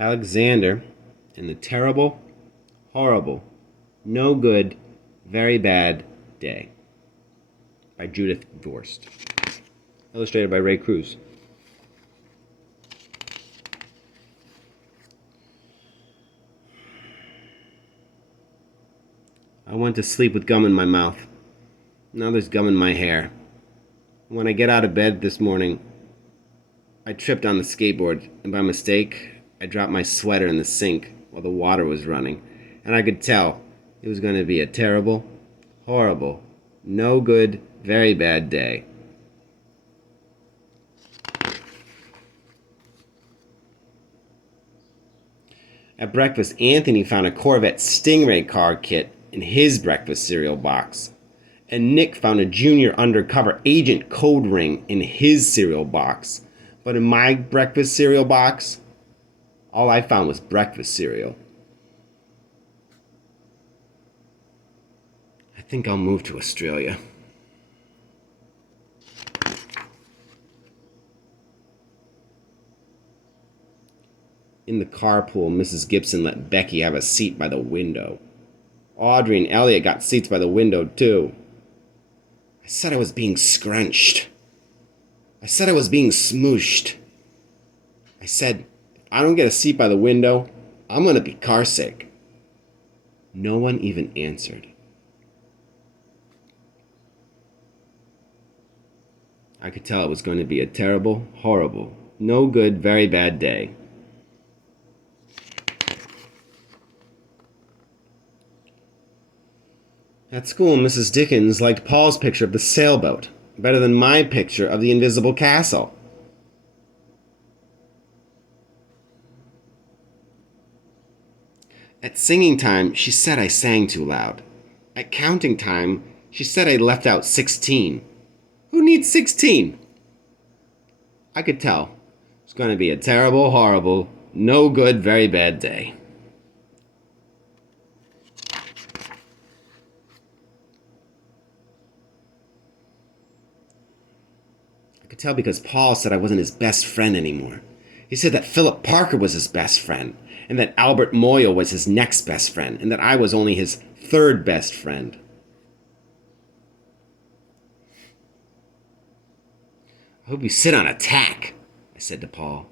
Alexander and the Terrible, Horrible, No Good, Very Bad Day by Judith Vorst. Illustrated by Ray Cruz. I went to sleep with gum in my mouth. Now there's gum in my hair. When I get out of bed this morning, I tripped on the skateboard, and by mistake, I dropped my sweater in the sink while the water was running, and I could tell it was going to be a terrible, horrible, no good, very bad day. At breakfast, Anthony found a Corvette Stingray car kit in his breakfast cereal box, and Nick found a junior undercover agent code ring in his cereal box. But in my breakfast cereal box, all I found was breakfast cereal. I think I'll move to Australia. In the carpool, Mrs. Gibson let Becky have a seat by the window. Audrey and Elliot got seats by the window, too. I said I was being scrunched. I said I was being smooshed. I said, if I don't get a seat by the window, I'm going to be carsick. No one even answered. I could tell it was going to be a terrible, horrible, no good, very bad day. At school, Mrs. Dickens liked Paul's picture of the sailboat better than my picture of the invisible castle. At singing time, she said I sang too loud. At counting time, she said I left out 16. Who needs 16? I could tell. It's going to be a terrible, horrible, no good, very bad day. I could tell because Paul said I wasn't his best friend anymore. He said that Philip Parker was his best friend, and that Albert Moyle was his next best friend, and that I was only his third best friend. I hope you sit on a tack, I said to Paul.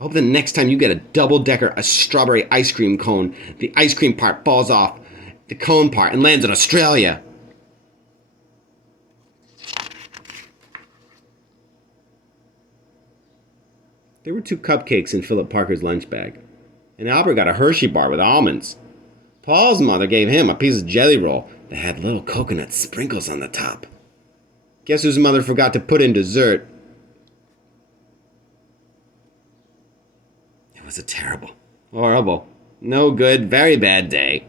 I hope the next time you get a double-decker, a strawberry ice cream cone, the ice cream part falls off the cone part and lands in Australia. There were 2 cupcakes in Philip Parker's lunch bag, and Albert got a Hershey bar with almonds. Paul's mother gave him a piece of jelly roll that had little coconut sprinkles on the top. Guess whose mother forgot to put in dessert? It was a terrible, horrible, no good, very bad day.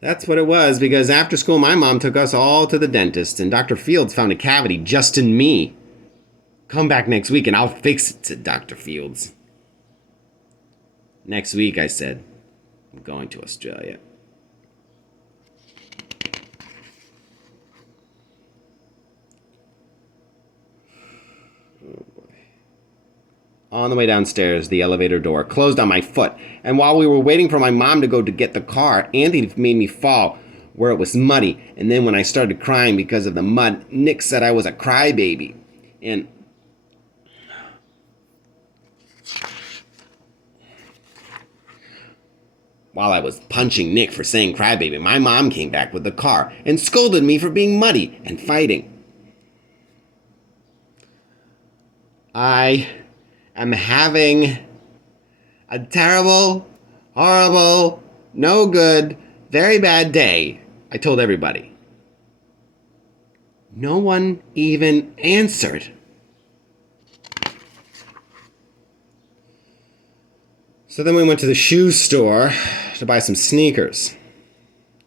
That's what it was, because after school my mom took us all to the dentist, and Dr. Fields found a cavity just in me. Come back next week and I'll fix it, said Dr. Fields. Next week, I said, I'm going to Australia. Oh boy. On the way downstairs, the elevator door closed on my foot, and while we were waiting for my mom to go to get the car, Anthony made me fall where it was muddy, and then when I started crying because of the mud, Nick said I was a crybaby. And while I was punching Nick for saying crybaby, my mom came back with the car and scolded me for being muddy and fighting. I am having a terrible, horrible, no good, very bad day, I told everybody. No one even answered. So then we went to the shoe store to buy some sneakers.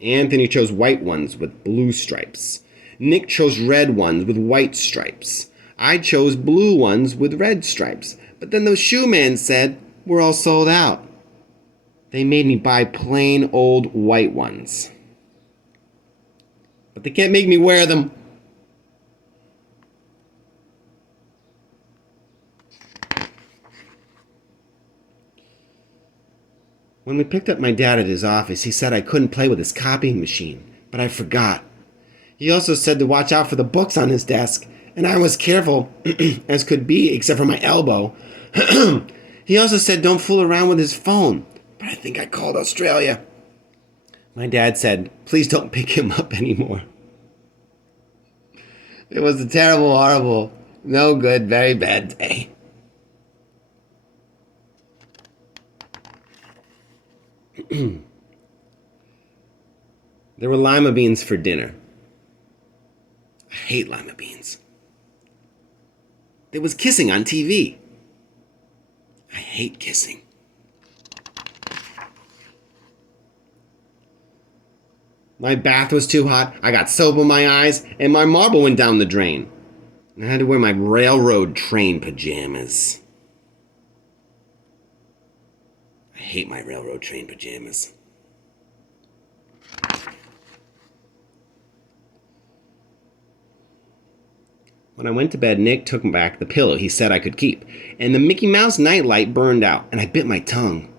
Anthony chose white ones with blue stripes. Nick chose red ones with white stripes. I chose blue ones with red stripes. But then the shoe man said, we're all sold out. They made me buy plain old white ones. But they can't make me wear them. When we picked up my dad at his office, he said I couldn't play with his copying machine, but I forgot. He also said to watch out for the books on his desk, and I was careful as could be, except for my elbow. He also said don't fool around with his phone, but I think I called Australia. My dad said, please don't pick him up anymore. It was a terrible, horrible, no good, very bad day. There were lima beans for dinner. I hate lima beans. There was kissing on TV. I hate kissing. My bath was too hot, I got soap in my eyes, and my marble went down the drain. I had to wear my railroad train pajamas. I hate my railroad train pajamas. When I went to bed, Nick took back the pillow he said I could keep, and the Mickey Mouse nightlight burned out, and I bit my tongue.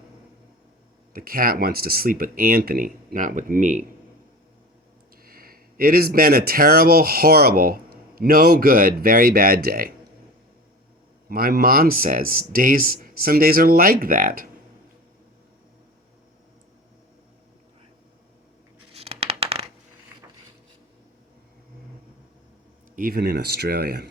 The cat wants to sleep with Anthony, not with me. It has been a terrible, horrible, no good, very bad day. My mom says some days are like that. Even in Australia.